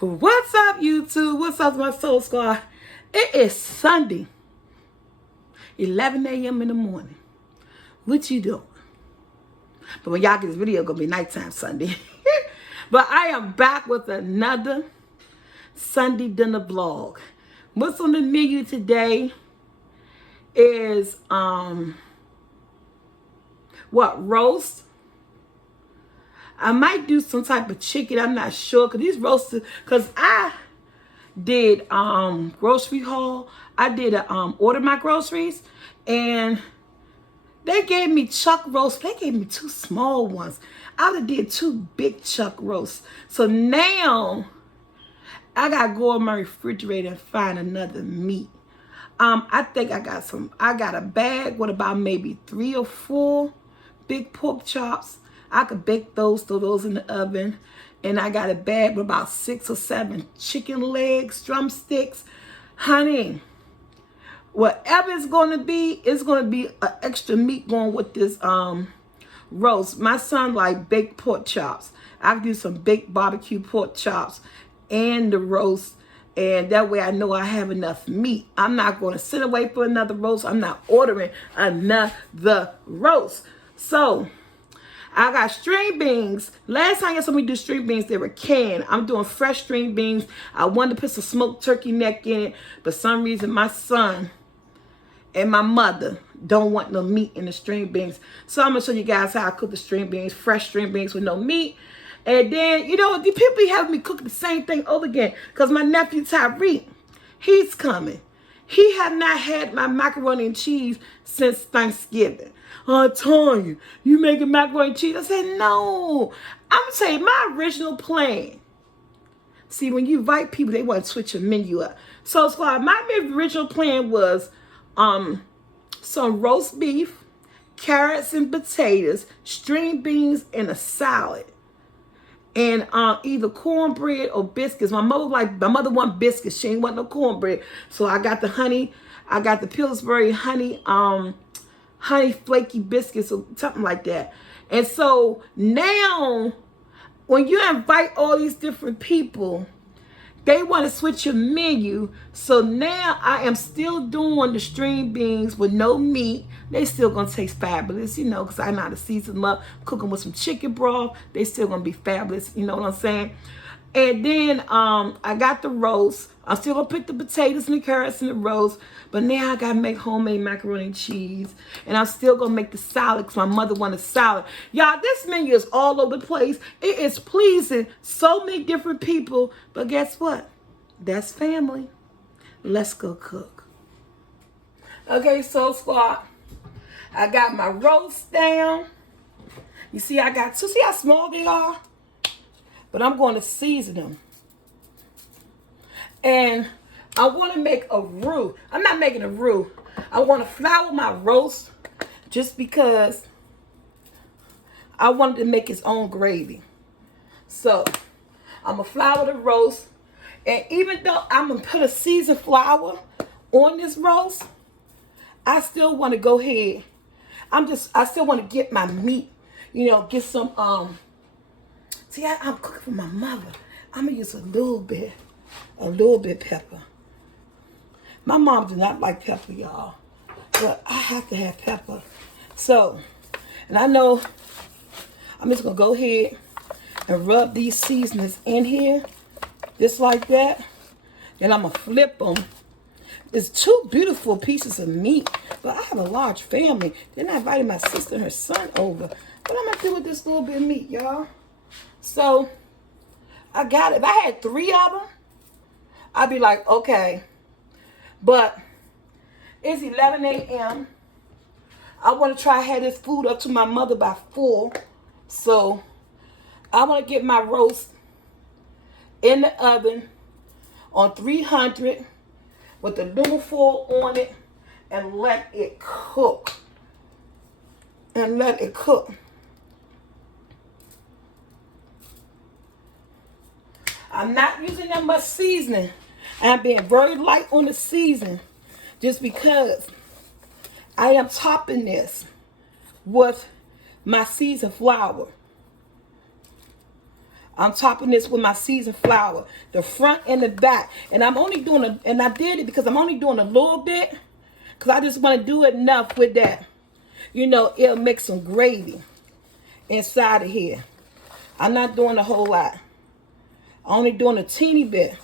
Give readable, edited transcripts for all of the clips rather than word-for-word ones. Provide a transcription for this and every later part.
What's up, YouTube? What's up, my soul squad? It is Sunday, 11 a.m. in the morning. What you doing? But when y'all get this video, it's going to be nighttime Sunday. But I am back with another Sunday dinner vlog. What's on the menu today is, roast. I might do some type of chicken. I'm not sure. Because I did grocery haul. I did order my groceries. And they gave me chuck roast. They gave me 2 small ones. I would have did 2 big chuck roasts. So now I got to go in my refrigerator and find another meat. I think I got a bag with about maybe 3 or 4 big pork chops. I could bake those, throw those in the oven. And I got a bag with about 6 or 7 chicken legs, drumsticks. Honey, whatever it's going to be an extra meat going with this roast. My son like baked pork chops. I can do some baked barbecue pork chops and the roast. And that way I know I have enough meat. I'm not going to sit away for another roast. I'm not ordering another roast. So I got string beans. Last time you saw me do string beans, they were canned. I'm doing fresh string beans. I wanted to put some smoked turkey neck in it. But for some reason, my son and my mother don't want no meat in the string beans. So I'm going to show you guys how I cook the string beans. Fresh string beans with no meat. And then, you know, the people be having me cook the same thing over again. Because my nephew Tyreek, he's coming. He have not had my macaroni and cheese since Thanksgiving. Tanya, you making macaroni and cheese? I said, no. I'm going to tell you, my original plan. See, when you invite people, they want to switch your menu up. So, squad, my original plan was some roast beef, carrots and potatoes, string beans, and a salad. And either cornbread or biscuits. My mother wanted biscuits. She ain't want no cornbread. So I got the Pillsbury honey flaky biscuits or something like that. And so now when you invite all these different people, they want to switch your menu. So now I am still doing the string beans with no meat. They still going to taste fabulous, you know, because I know how to season them up. Cook them with some chicken broth. They still going to be fabulous, you know what I'm saying? And then I got the roast. I'm still going to put the potatoes and the carrots in the roast. But now I got to make homemade macaroni and cheese. And I'm still going to make the salad because my mother wanted salad. Y'all, this menu is all over the place. It is pleasing so many different people. But guess what? That's family. Let's go cook. Okay, so squad, I got my roast down. You see, I got 2. See how small they are? But I'm going to season them. And I want to make a roux. I'm not making a roux. I want to flour my roast just because I wanted to make its own gravy. So I'm going to flour the roast. And even though I'm going to put a seasoned flour on this roast, I still want to go ahead. I still want to get my meat, you know, get some, see, I'm cooking for my mother. I'm going to use a little bit pepper. My mom did not like pepper, y'all. But I have to have pepper. So, and I know I'm just going to go ahead and rub these seasonings in here. Just like that. Then I'm going to flip them. There's 2 beautiful pieces of meat. But I have a large family. Then I invited my sister and her son over. What I'm going to do with this little bit of meat, y'all? So, I got it. If I had 3 of them, I'd be like, okay. But it's 11 a.m. I want to try to have this food up to my mother by 4. So, I want to get my roast in the oven on 300 with the little foil on it and let it cook. And let it cook. I'm not using that much seasoning. I'm being very light on the seasoning just because I am topping this with my seasoned flour. I'm topping this with my seasoned flour, the front and the back. And I'm only doing and I did it because I'm only doing a little bit, because I just want to do enough with that. You know, it'll make some gravy inside of here. I'm not doing a whole lot. I'm only doing a teeny bit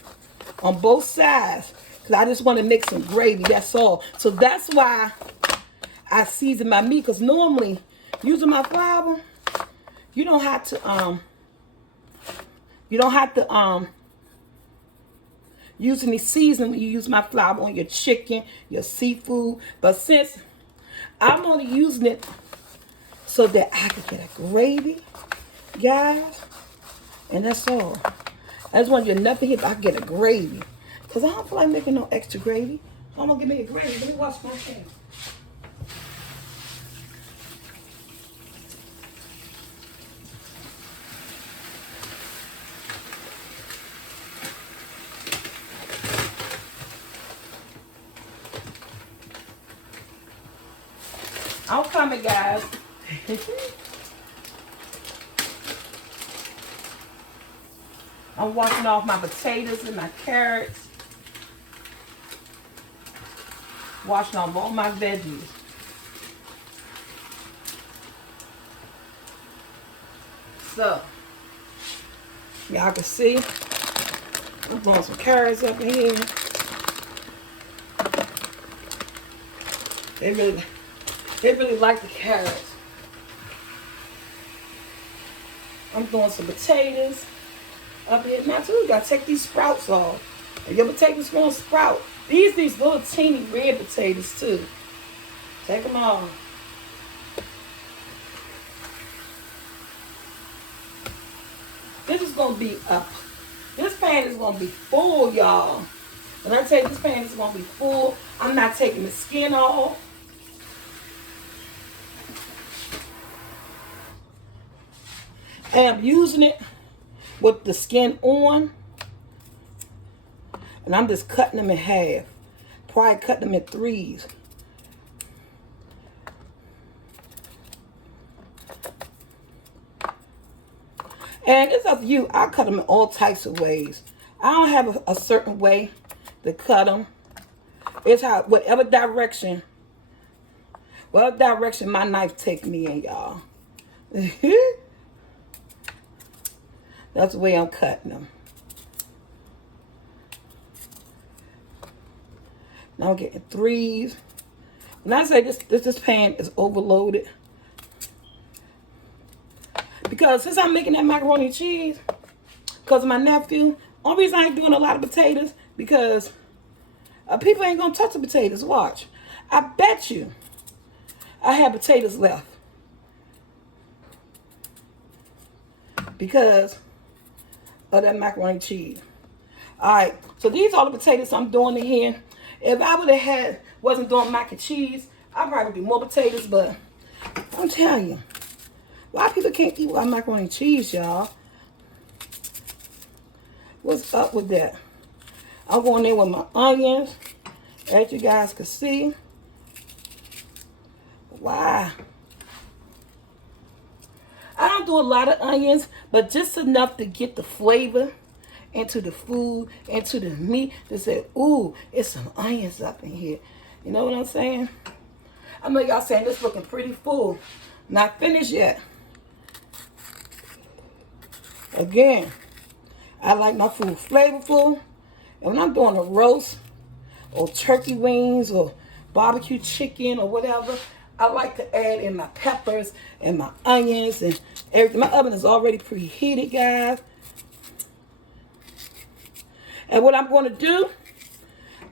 on both sides, because I just want to make some gravy, that's all. So that's why I season my meat, because normally using my flour, you don't have to use any seasoning when you use my flour on your chicken, your seafood. But since I'm only using it so that I can get a gravy, guys, and that's all. I just want to get nothing here, but I can get a gravy, because I don't feel like making no extra gravy. I'm gonna give me a gravy. Let me wash my hands. I'm coming, guys. I'm washing off my potatoes and my carrots. Washing off all my veggies. So, y'all can see, I'm throwing some carrots up in here. They really like the carrots. I'm throwing some potatoes up here. Now too, you gotta take these sprouts off. If your potatoes gonna sprout, these little teeny red potatoes too. Take them off. This is gonna be up. This pan is gonna be full, y'all. When I tell you this pan is gonna be full, I'm not taking the skin off. And I'm using it with the skin on. And I'm just cutting them in half. Probably cut them in threes. And it's up to you. I cut them in all types of ways. I don't have a certain way to cut them. It's how, whatever direction my knife take me in, y'all. That's the way I'm cutting them. Now I'm getting threes. When I say this pan is overloaded, because since I'm making that macaroni and cheese, because of my nephew, only reason I ain't doing a lot of potatoes, because people ain't gonna touch the potatoes. Watch. I bet you I have potatoes left, because of that macaroni and cheese. Alright, so these are the potatoes I'm doing in here. If I would have wasn't doing mac and cheese, I'd probably do more potatoes, but I'm telling you, why people can't eat without macaroni and cheese, y'all? What's up with that? I'm going in with my onions, as you guys can see. Why? I don't do a lot of onions, but just enough to get the flavor into the food, into the meat, to say, ooh, it's some onions up in here. You know what I'm saying? I know y'all saying this looking pretty full. Not finished yet. Again, I like my food flavorful. And when I'm doing a roast or turkey wings or barbecue chicken or whatever, I like to add in my peppers and my onions and everything. My oven is already preheated, guys. And what I'm going to do,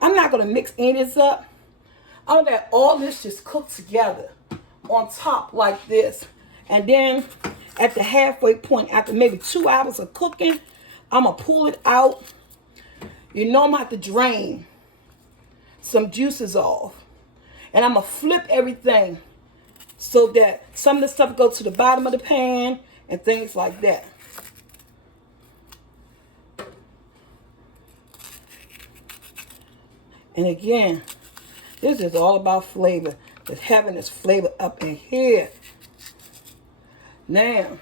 I'm not going to mix any of this up. I'm going to let all this just cook together on top like this. And then at the halfway point, after maybe 2 hours of cooking, I'm going to pull it out. You know I'm going to have to drain some juices off. And I'm going to flip everything so that some of the stuff goes to the bottom of the pan and things like that. And again, this is all about flavor. Just having this flavor up in here. Now,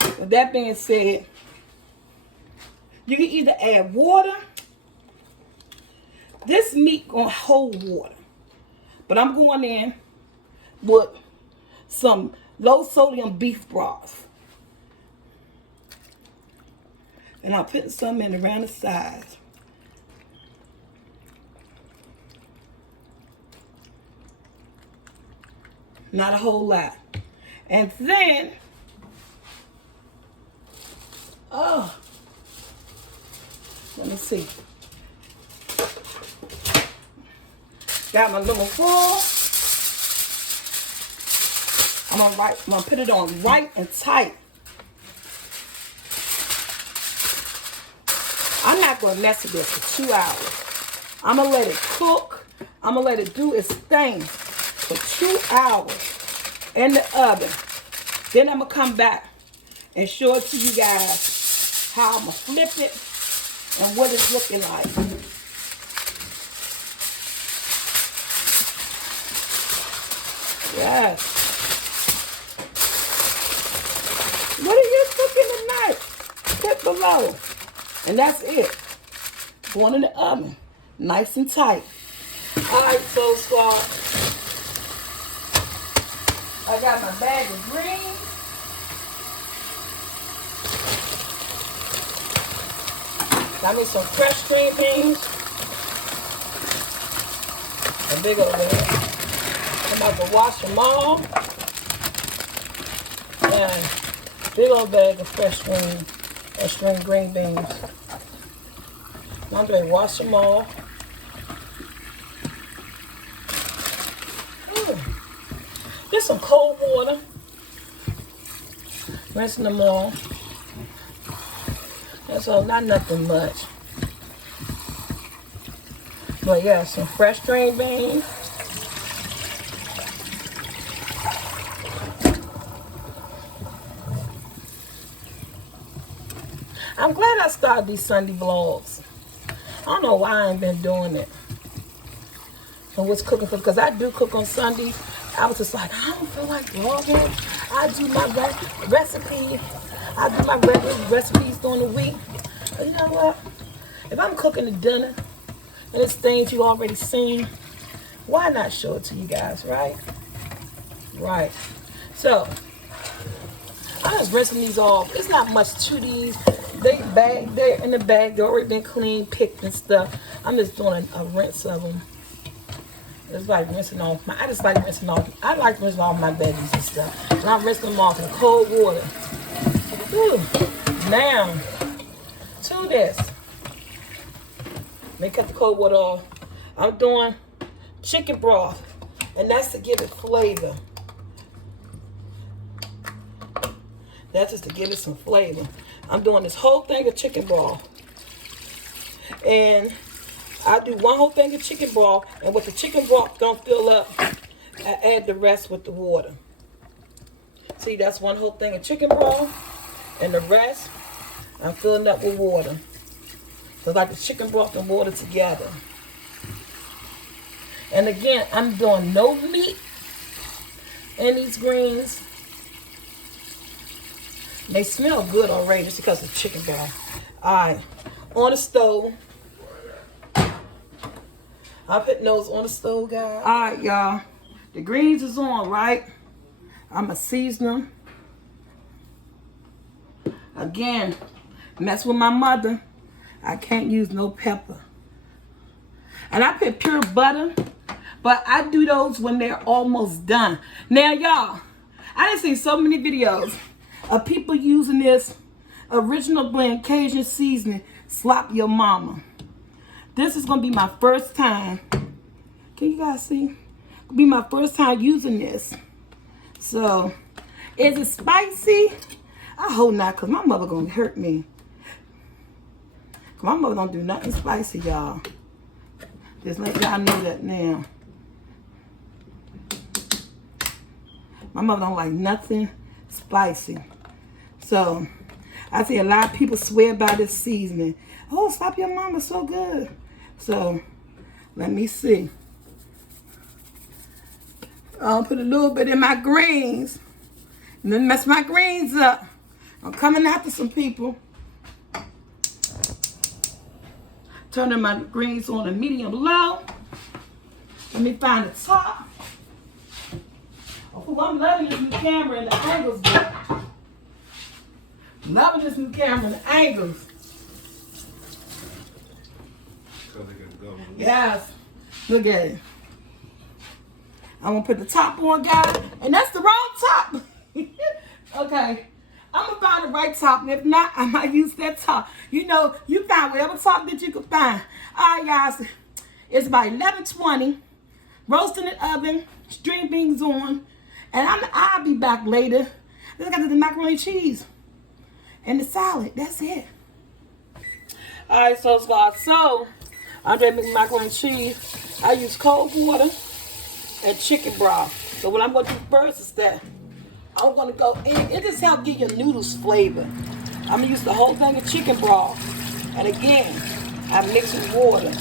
with that being said, You can either add water. This meat gonna hold water. But I'm going in with some low sodium beef broth. And I'm putting some in around the sides. Not a whole lot. And then, let me see. Got my little full. I'm gonna put it on right and tight. I'm not gonna mess with this for 2 hours. I'm gonna let it cook. I'm gonna let it do its thing for 2 hours in the oven. Then I'm gonna come back and show it to you guys how I'm gonna flip it and what it's looking like. Yes. What are you cooking tonight? Click below. And that's it. Going in the oven. Nice and tight. Alright, so squad. I got my bag of greens. Got me some fresh green beans. A big old bag. I'm about to wash them all. And big old bag of fresh green beans. I'm going to wash them all. Just some cold water. Rinsing them all. That's all, not nothing much. But yeah, some fresh green beans. I'm glad I started these Sunday vlogs. I don't know why I ain't been doing it. And what's cooking for, because I do cook on Sundays. I was just like, I don't feel like vlogging. I do my recipe. I do my regular recipes during the week. But you know what? If I'm cooking the dinner and it's things you already seen, why not show it to you guys, right? Right. So, I'm just rinsing these off. It's not much to these. They're in the bag. They've already been cleaned, picked and stuff. I'm just doing a rinse of them. It's like rinsing off. I just like rinsing off. I like rinsing off my veggies and stuff. And I rinse them off in cold water. Whew. Now, to this. Let me cut the cold water off. I'm doing chicken broth. And that's to give it flavor. That's just to give it some flavor. I'm doing this whole thing of chicken broth. And I do one whole thing of chicken broth, and with the chicken broth don't fill up, I add the rest with the water. See, that's one whole thing of chicken broth, and the rest I'm filling up with water. So like the chicken broth and water together. And again, I'm doing no meat in these greens. They smell good already just because of chicken broth. Alright, on the stove. I'm putting those on the stove, guys. Alright, y'all. The greens is on, right? I'm going to season them. Again, mess with my mother. I can't use no pepper. And I put pure butter, but I do those when they're almost done. Now, y'all, I done seen so many videos of people using this original blend Cajun seasoning, Slap Your Mama. This is going to be my first time. Can you guys see? It'll be my first time using this. So, is it spicy? I hope not, because my mother going to hurt me. My mother don't do nothing spicy, y'all. Just let y'all know that now. My mother don't like nothing spicy. So, I see a lot of people swear by this seasoning. Oh, Slap Your Mama, so good. So, let me see. I'll put a little bit in my greens. And then mess my greens up. I'm coming after some people. Turning my greens on a medium low. Let me find the top. Oh, I'm loving this new camera and the angles good. Loving this new camera and the angles. Yes. Look at it. I'm gonna put the top on, guys. And that's the wrong top. Okay. I'm gonna find the right top, and if not, I might use that top. You know, you find whatever top that you can find. All right, guys. It's about 11:20. Roasting the oven, string beans on, and I'll be back later. Then I got the macaroni and cheese and the salad. That's it. All right, so I'm gonna make macaroni and cheese. I use cold water and chicken broth. So what I'm gonna do first is that I'm gonna go in. It just helps give your noodles flavor. I'm gonna use the whole thing of chicken broth, and again, I mix with water.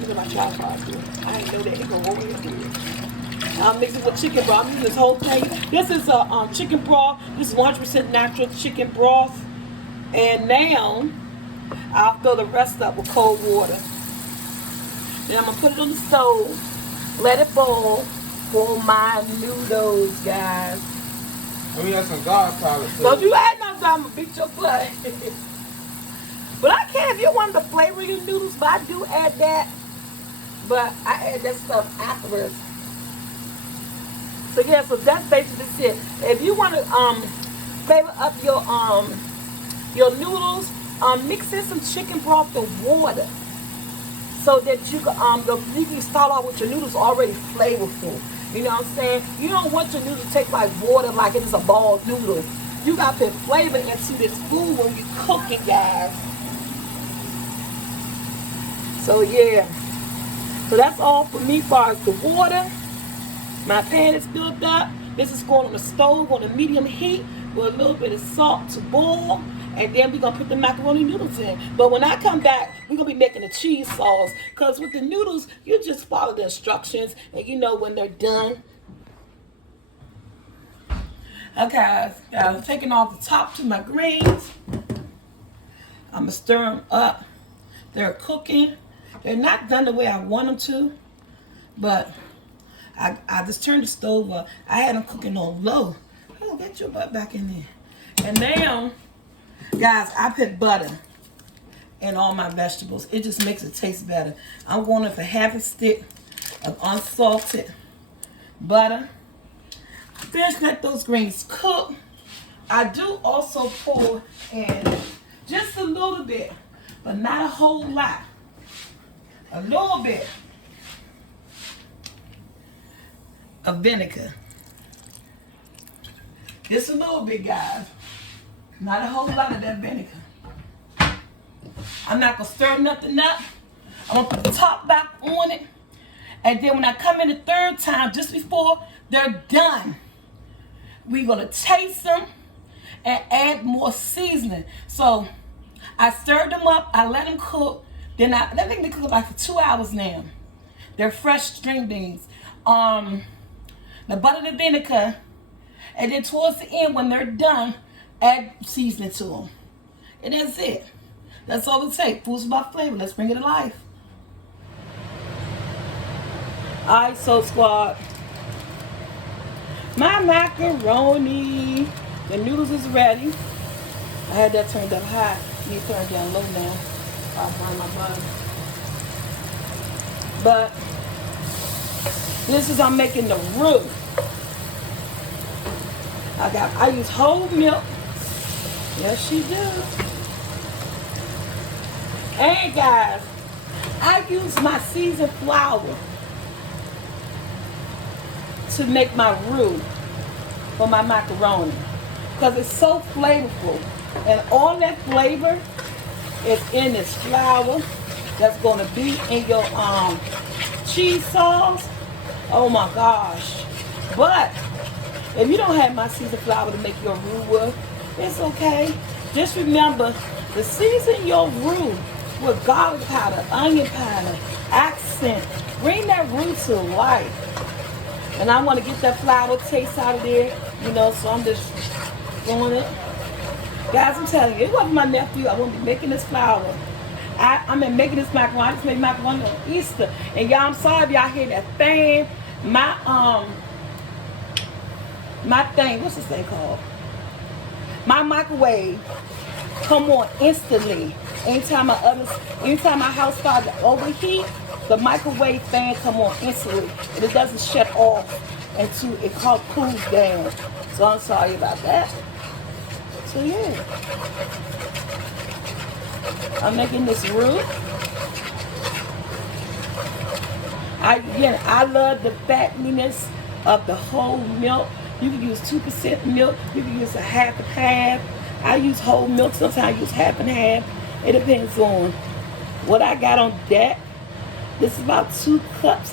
Look at my tripod here. I didn't know that it go over here. I'm mixing with chicken broth. I'm using this whole thing. This is a chicken broth. This is 100% natural chicken broth. And now I'll fill the rest up with cold water. Then I'm gonna put it on the stove, let it boil for my noodles, guys. And we have some garlic powder too. Don't you add nothing, I'm gonna beat your butt. But I can if you want to flavor your noodles, but I do add that. But I add that stuff afterwards. So yeah, so that's basically it. If you want to flavor up your noodles, mix in some chicken broth and water, so that you can start off with your noodles already flavorful. You know what I'm saying? You don't want your noodles to taste like water, like it is a ball noodle. You got to put flavor into this food when you cook it, guys. So yeah. So that's all for me as far as the water. My pan is filled up. This is going on the stove on a medium heat with a little bit of salt to boil. And then we're going to put the macaroni noodles in. But when I come back, we're going to be making the cheese sauce. Because with the noodles, you just follow the instructions. And you know when they're done. Okay, guys. I'm taking off the top to my greens. I'm going to stir them up. They're cooking. They're not done the way I want them to. But I just turned the stove up. I had them cooking on low. Oh, get your butt back in there. And now, guys, I put butter in all my vegetables. It just makes it taste better. I'm going for half a stick of unsalted butter. Finish let those greens cook. I do also pour in just a little bit, but not a whole lot. A little bit of vinegar. Just a little bit, guys. Not a whole lot of that vinegar. I'm not going to stir nothing up. I'm going to put the top back on it. And then when I come in the third time, just before they're done, we're going to taste them and add more seasoning. So I stirred them up. I let them cook. Then I let them cook like for 2 hours now. They're fresh string beans. The butter, the vinegar. And then towards the end, when they're done, add seasoning to them. And that's it. That's all it takes. Food's about flavor. Let's bring it to life. Alright, so squad. My macaroni. The noodles is ready. I had that turned up high. Need to turn it down low now. I'll burn my butter. But this is I'm making the roux. I use whole milk. Yes, she does. And guys, I use my seasoned flour to make my roux for my macaroni. Because it's so flavorful. And all that flavor is in this flour that's going to be in your cheese sauce. Oh my gosh. But if you don't have my seasoned flour to make your roux with, it's okay. Just remember to season your roux with garlic powder, onion powder, accent. Bring that roux to life. And I want to get that flour taste out of there, you know, so I'm just throwing it. Guys, I'm telling you, it wasn't my nephew. I wouldn't be making this flour. I'm making this macaroni. I just made macaroni on Easter. And y'all, I'm sorry if y'all hear that fan. My thing, what's this thing called? My microwave come on instantly. Anytime my house starts to overheat, the microwave fan come on instantly. And it doesn't shut off until it cools down. So I'm sorry about that. So yeah. I'm making this roux. I love the fatness of the whole milk. You can use 2% milk. You can use a half and half. I use whole milk. Sometimes I use half and half. It depends on what I got on deck. This is about 2.5 cups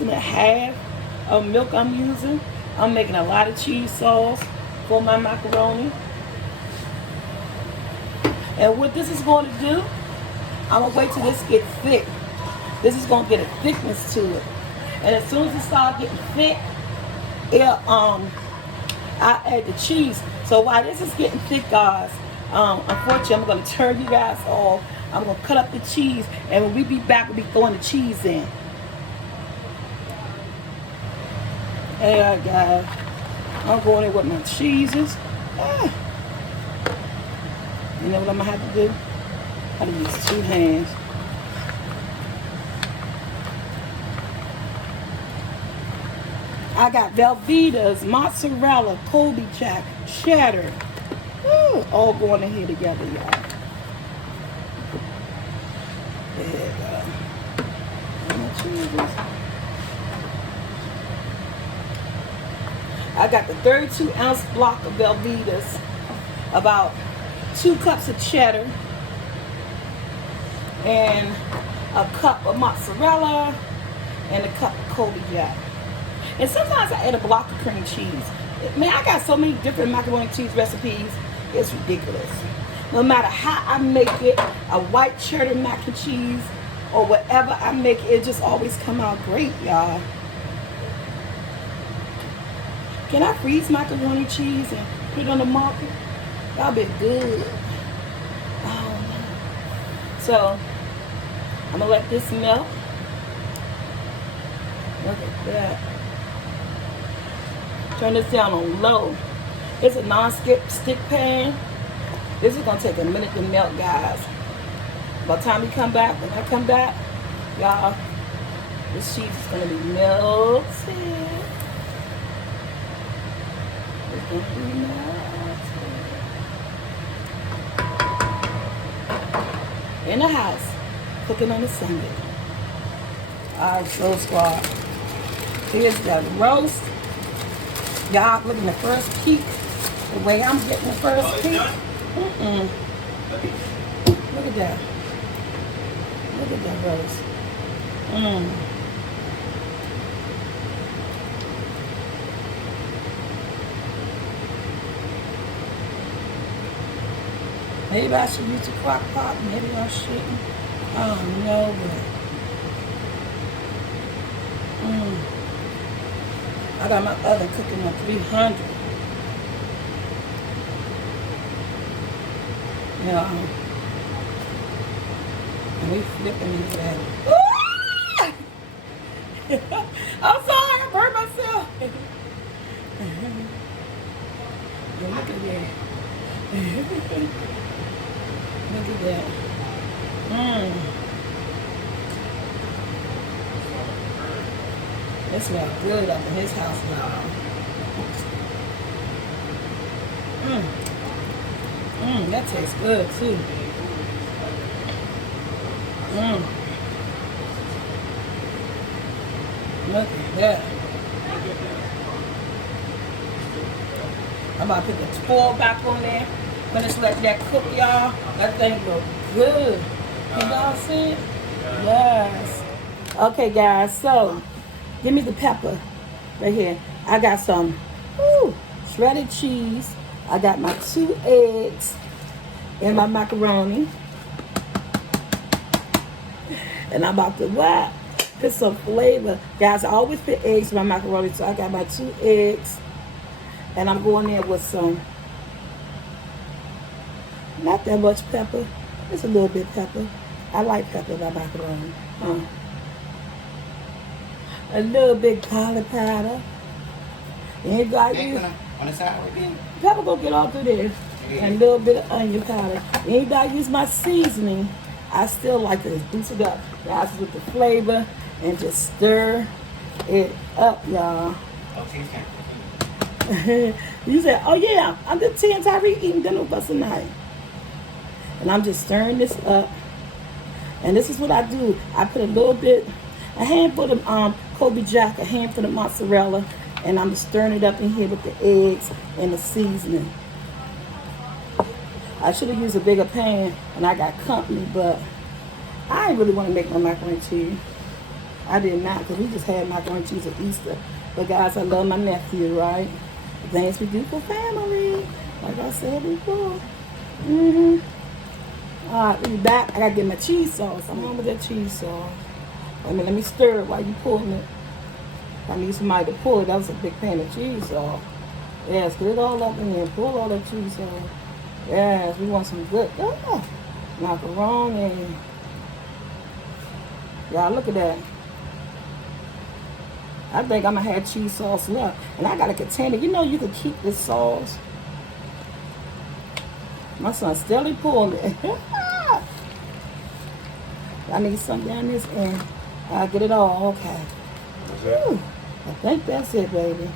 of milk I'm using. I'm making a lot of cheese sauce for my macaroni. And what this is going to do, I'm going to wait till this gets thick. This is going to get a thickness to it. And as soon as it starts getting thick, I'll add the cheese. So while this is getting thick, guys, unfortunately, I'm going to turn you guys off. I'm going to cut up the cheese. And when we be back, we'll be throwing the cheese in. Hey, guys, I'm going in with my cheeses. You know what I'm going to have to do? I'm going to use 2 hands. I got Velveeta's, mozzarella, Colby Jack, cheddar. All going in here together, y'all. There you go. I got the 32-ounce block of Velveeta's, about 2 cups of cheddar, and a cup of mozzarella, and a cup of Colby Jack. And sometimes I add a block of cream cheese. Man, I got so many different macaroni cheese recipes. It's ridiculous. No matter how I make it, a white cheddar mac and cheese, or whatever I make, it just always come out great, y'all. Can I freeze macaroni cheese and put it on the market? That'll be good. So, I'm going to let this melt. Look at that. Turn this down on low. It's a non-stick pan. This is going to take a minute to melt, guys. By the time we come back, when I come back, y'all, this cheese is going to be melted. It's going to be melted. In the house, cooking on a Sunday. Alright, so squad. Here's the roast. Y'all looking the first peek. The way I'm getting the first peek. Look at that. Look at that roast. Maybe I should use a crock pot. Maybe I shouldn't. I don't know, but I got my oven cooking on 300. Yeah. And we flipping these at I'm sorry, I burned myself. Look at that. Look at that. It smells good up in his house, y'all. That tastes good too. Look at that. I'm about to put the foil back on there. Finish let that cook, y'all. That thing look good. You y'all see it? Yes. Okay, guys, so give me the pepper right here. I got some shredded cheese. I got my 2 eggs and my macaroni. And I'm about to put some flavor. Guys, I always put eggs in my macaroni, so I got my 2 eggs. And I'm going there with some, not that much pepper. Just a little bit pepper. I like pepper in my macaroni. A little bit garlic powder. And like you, on the side right there. pepper go get all through there. Yeah. And a little bit of onion powder. And I use my seasoning. I still like to boost it up. Guys, with the flavor and just stir it up, y'all. Oh, cheese can't. You said, oh yeah, I'm the T and Tyree eating dinner with us tonight. And I'm just stirring this up. And this is what I do. I put a handful of Kobe Jack, a handful of mozzarella, and I'm stirring it up in here with the eggs and the seasoning. I should have used a bigger pan when I got company, but I didn't really want to make my macaroni and cheese. I did not, because we just had macaroni and cheese at Easter. But guys, I love my nephew, right? The things we do for family, like I said before. All right, we back. I gotta get my cheese sauce. I'm on with that cheese sauce. Let me stir it while you pulling it. I need somebody to pull it. That was a big pan of cheese sauce. Yes, get it all up in there. Pull all that cheese sauce. Yes, we want some good macaroni. Y'all, look at that. I think I'm gonna have cheese sauce left. And I got a container. You know you can keep this sauce. My son's steadily pulling it. I need something down this end. I'll get it all. Okay. Whew. I think that's it, baby.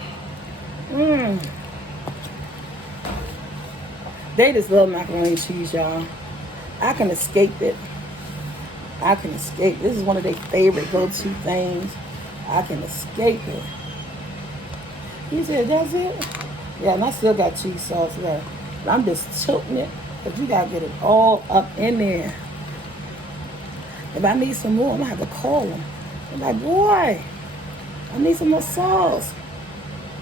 They just love macaroni and cheese, y'all. I can escape it. This is one of their favorite go-to things. I can escape it. He said, that's it? Yeah, and I still got cheese sauce left. But I'm just tilting it, because you got to get it all up in there. If I need some more, I'm going to have to call him. I'm like, boy, I need some more sauce.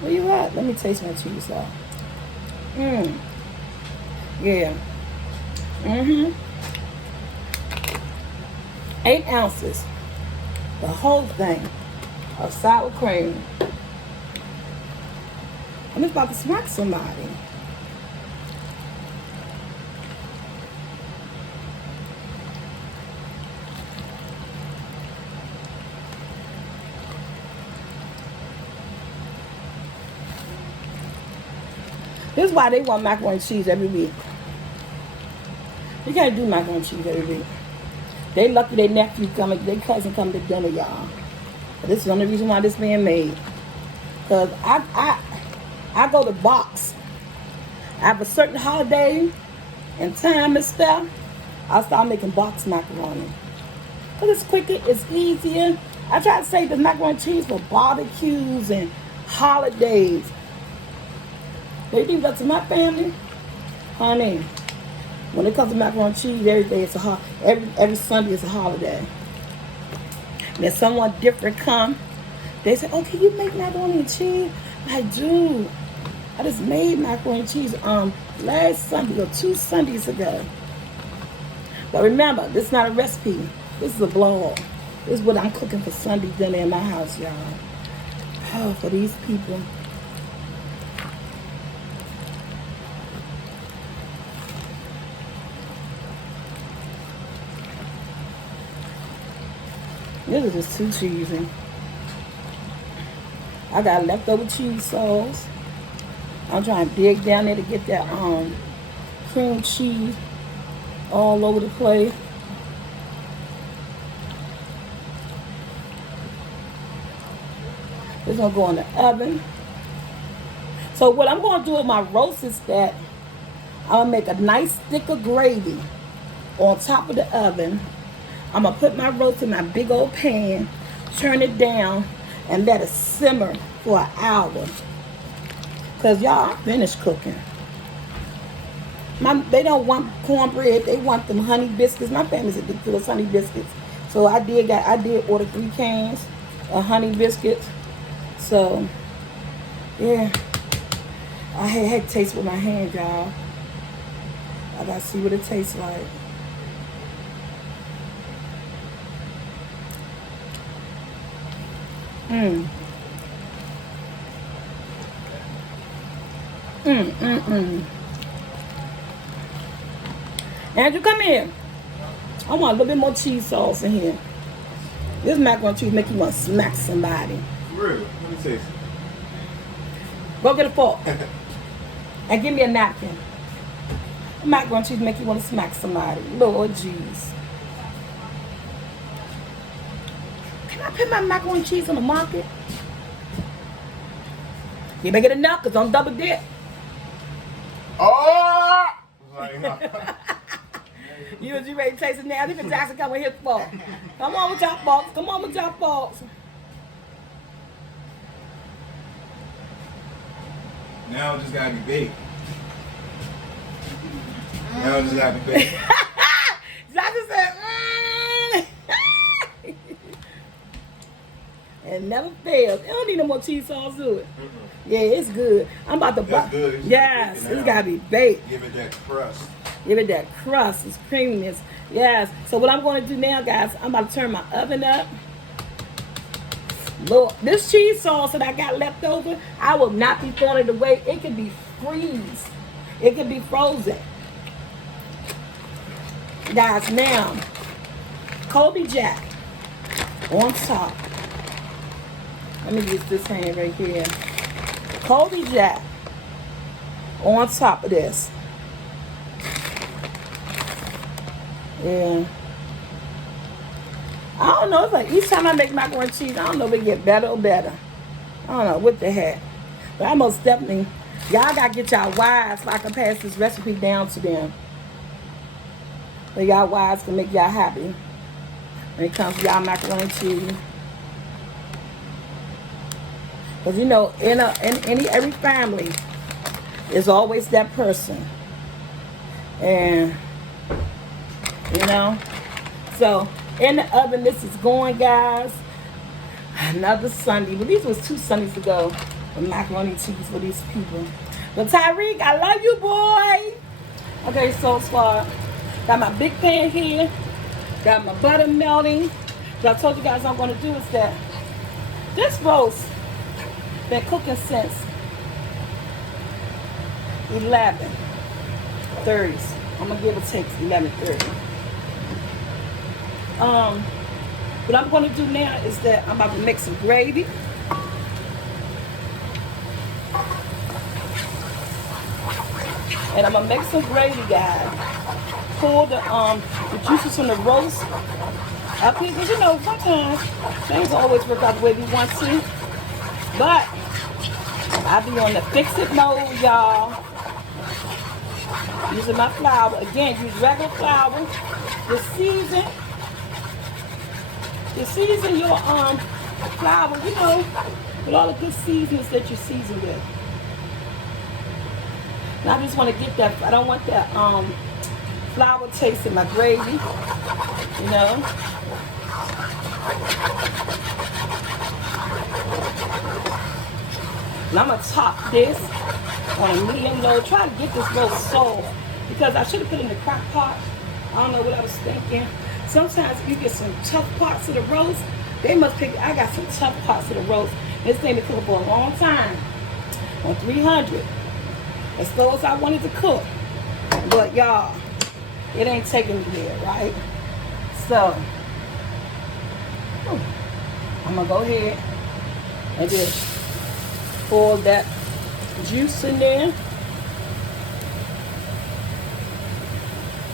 Where you at? Let me taste my cheese sauce. Yeah. 8 ounces. The whole thing of sour cream. I'm just about to smack somebody. This is why they want macaroni and cheese every week. You can't do macaroni and cheese every week. They lucky their nephew coming, their cousin coming to dinner, y'all. But this is the only reason why this being made. Because I go to box. I have a certain holiday and time and stuff. I'll start making box macaroni. Because it's quicker, it's easier. I try to save the macaroni and cheese for barbecues and holidays. They leave that to my family, honey. When it comes to macaroni and cheese, every day it's every Sunday is a holiday. And if someone different come, they say, "Oh, can you make macaroni and cheese?" I do. I just made macaroni and cheese last Sunday or 2 Sundays ago. But remember, this is not a recipe. This is a vlog. This is what I'm cooking for Sunday dinner in my house, y'all. Oh, for these people. This is just too cheesy. I got leftover cheese sauce. I'm trying to dig down there to get that cream cheese all over the place. It's gonna go in the oven. So what I'm gonna do with my roast is that I'm gonna make a nice thicker gravy on top of the oven. I'm gonna put my roast in my big old pan, turn it down, and let it simmer for an hour. Cause y'all, I'm finished cooking. They don't want cornbread, they want them honey biscuits. My family's addicted to those honey biscuits. So I did order 3 cans of honey biscuits. So yeah. I had to taste with my hand, y'all. I gotta see what it tastes like. Andrew, come here. I want a little bit more cheese sauce in here. This macaroni and cheese make you want to smack somebody. Really? Let me taste it. Go get a fork. And give me a napkin. Macaroni and cheese make you want to smack somebody. Lord jeez. Can I put my macaroni and cheese on the market? You better get enough because I'm double dip. Oh! Like, no. You ready to taste it now? Different Jackson come with his fork. Come on with your forks. Come on with your forks. Now it just gotta be baked. Now it just gotta be baked. Jackson said, and never fails. It don't need no more cheese sauce to it. Yeah, it's good. I'm about to That's good. It's yes, baked it's gotta be baked. Give it that crust. Give it that crust, it's creaminess. Yes. So what I'm going to do now, guys, I'm about to turn my oven up. Lord, this cheese sauce that I got left over, I will not be throwing it away. It can be freeze. It can be frozen. Guys, now, Colby Jack on top. Let me use this hand right here. Colby Jack on top of this. Yeah. I don't know. It's like each time I make macaroni and cheese, I don't know if it get better or better. I don't know what the heck. But I most definitely, y'all got to get y'all wives so I can pass this recipe down to them. So y'all wives can make y'all happy when it comes to y'all macaroni and cheese. Because you know, in every family, there's always that person. And, you know, so in the oven, this is going, guys. Another Sunday. But these was 2 Sundays ago for macaroni and cheese for these people. But Tyreek, I love you, boy. Okay, so far, got my big pan here. Got my butter melting. What I told you guys I'm going to do is that this roast been cooking since 11:30. I'm going to give it take 11:30. What I'm going to do now is that I'm about to make some gravy. And I'm going to make some gravy, guys. Pull the juices from the roast up here. Because, you know, sometimes things don't always work out the way we want to. But I be on the fix-it mode, y'all. Using my flour. Again, use regular flour. The season your flour, you know, with all the good seasons that you season with. And I just want to get that. I don't want that flour taste in my gravy, you know. And I'm gonna top this on a medium low. Try to get this roast soft because I should have put it in the crock pot. I don't know what I was thinking. Sometimes you get some tough parts of the roast. They must pick. I got some tough parts of the roast. This thing been cooking for a long time on 300. As slow as I wanted to cook, but y'all, it ain't taking me there, right? So I'm gonna go ahead and just pour that juice in there.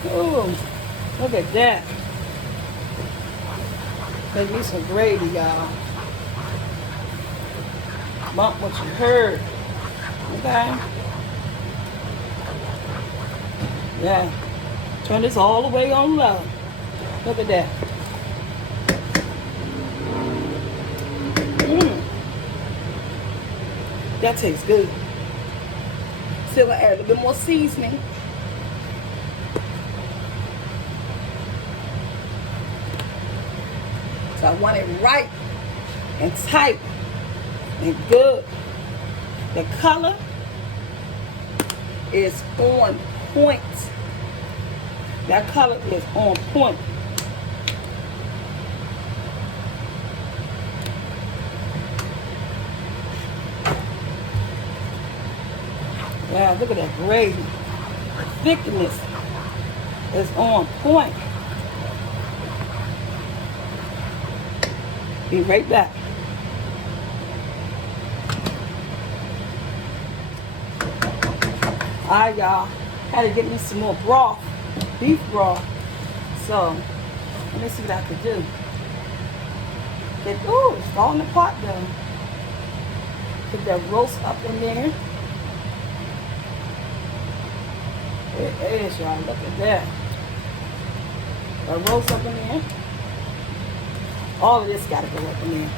Oh, look at that. Make me some gravy, y'all. Bump what you heard. Okay? Yeah. Turn this all the way on low. Look at that. That tastes good. Still gonna add a little bit more seasoning. So I want it right and tight and good. The color is on point. That color is on point. Wow, look at that gravy. The thickness is on point. Be right back. Alright, y'all. Had to get me some more broth, beef broth. So, let me see what I can do. Ooh, it's falling apart though. Put that roast up in there. It is, y'all. Look at that. That roast up in there. All of this gotta go up in there.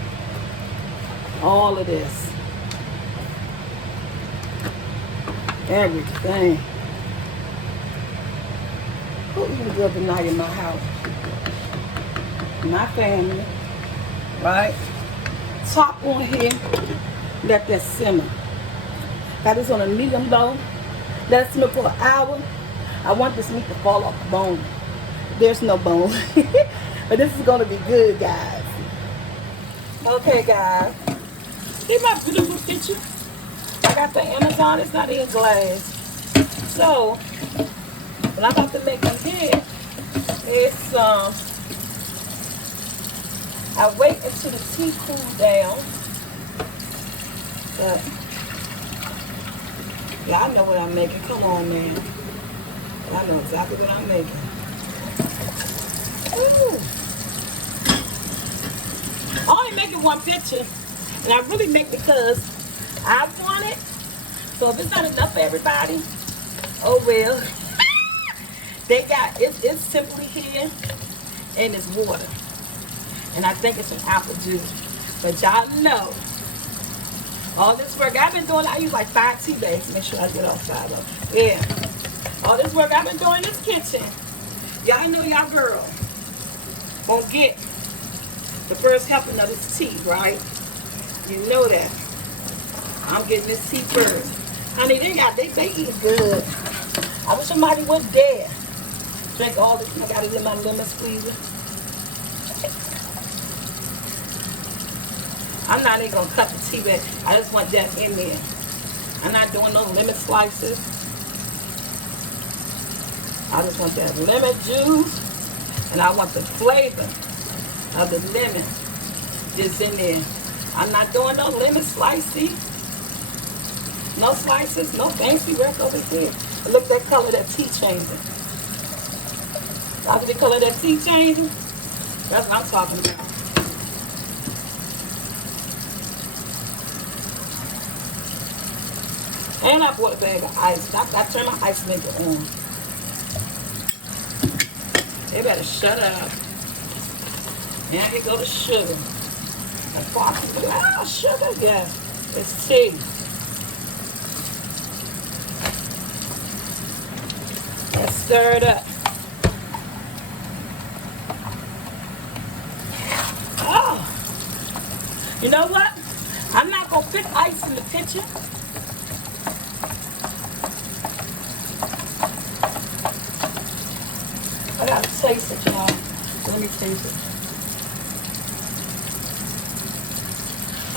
All of this. Everything. Who eating good tonight in my house? My family. Right? Top on here. Let that simmer. Got this on a medium low. Let it simmer for an hour. I want this meat to fall off the bone. There's no bone. But this is going to be good, guys. Okay, guys. See my beautiful picture? I got the Amazon. It's not in glass. So, what I'm about to make in here is I wait until the tea cools down. But y'all know what I'm making. Come on, man. I know exactly what I'm making. Ooh. I only making one picture, and I really make because I want it. So if it's not enough for everybody, oh well. They got it's simply here, and it's water, and I think it's an apple juice. But y'all know all this work I've been doing. I use like 5 tea bags. Make sure I get all 5 of them. Yeah. All this work I've been doing in this kitchen. Y'all know y'all girl won't get the first helping of this tea, right? You know that. I'm getting this tea first. Honey, they eat good. I wish somebody was there. Drink all this. I got it in my lemon squeezer. I'm not even gonna cut the tea back. I just want that in there. I'm not doing no lemon slices. I just want that lemon juice, and I want the flavor of the lemon just in there. I'm not doing no lemon slicey. No slices, no fancy work over here. But look at that color, that tea changing. Y'all see the color of that tea changing? That's what I'm talking about. And I bought a bag of ice. I turned my ice maker on. They better shut up. Now here go the sugar. Sugar, yeah. It's tea. Let's stir it up. Oh. You know what? I'm not going to put ice in the picture. I got to taste it, y'all. Let me taste it.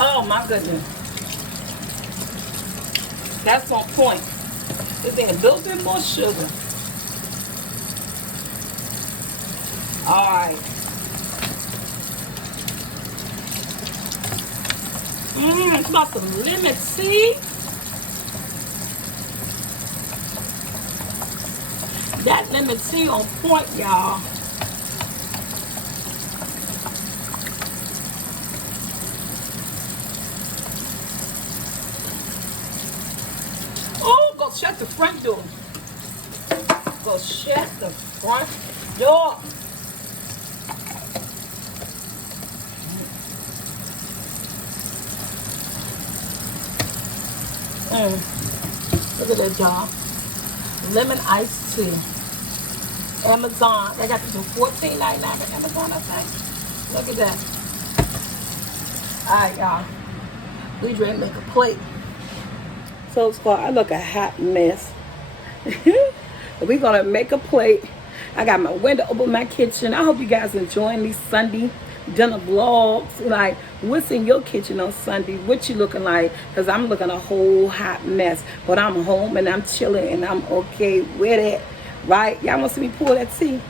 Oh my goodness. That's on point. This thing a little bit more sugar. Alright. It's about some lemon tea. That lemon tea on point, y'all. Oh, go shut the front door. Go shut the front door. Look at that, y'all. Lemon iced tea. Amazon. They got this for $14.99 on Amazon, I think. Look at that. Alright, y'all. We ready to make a plate. So far, I look a hot mess. We're gonna make a plate. I got my window open in my kitchen. I hope you guys enjoying these Sunday dinner vlogs. Like, what's in your kitchen on Sunday? What you looking like? Because I'm looking a whole hot mess. But I'm home and I'm chilling and I'm okay with it. Right? Y'all want to see me pour that tea?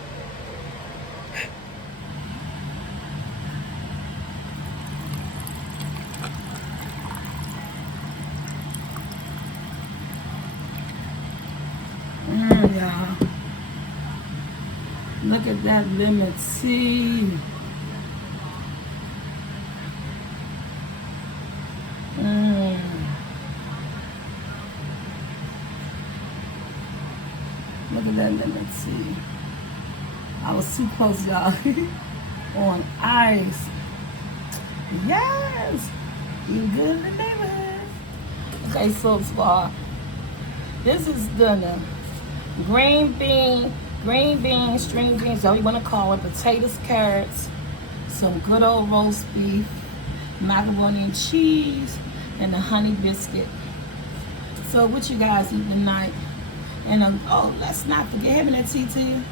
Look at that lemon tea. Mmm. Look at that lemon tea. I was too close, y'all. On ice. Yes. You good in the neighborhood. Okay, so far, this is the green beans, string beans, however you want to call it, potatoes, carrots, some good old roast beef, macaroni and cheese, and a honey biscuit. So what you guys eat tonight? And oh, let's not forget having that tea to you.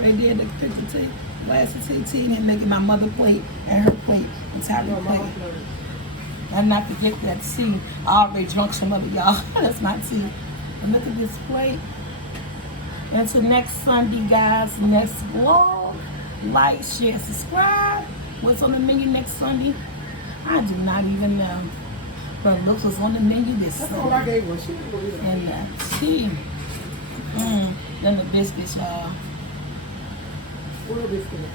Right there, the picture tea, glass of tea, and making my mother plate and her plate, entirely plate. And not forget that tea. I already drunk some of it, y'all. That's my tea. And look at this plate. Until next Sunday, guys, next vlog. Like, share, subscribe. What's on the menu next Sunday? I do not even know. But look what's on the menu this Sunday. That's all I gave her. She didn't believe it. And that tea. Then the biscuits, y'all. What are biscuits?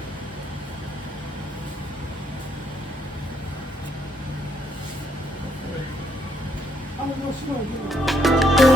Oh, no, she don't do it.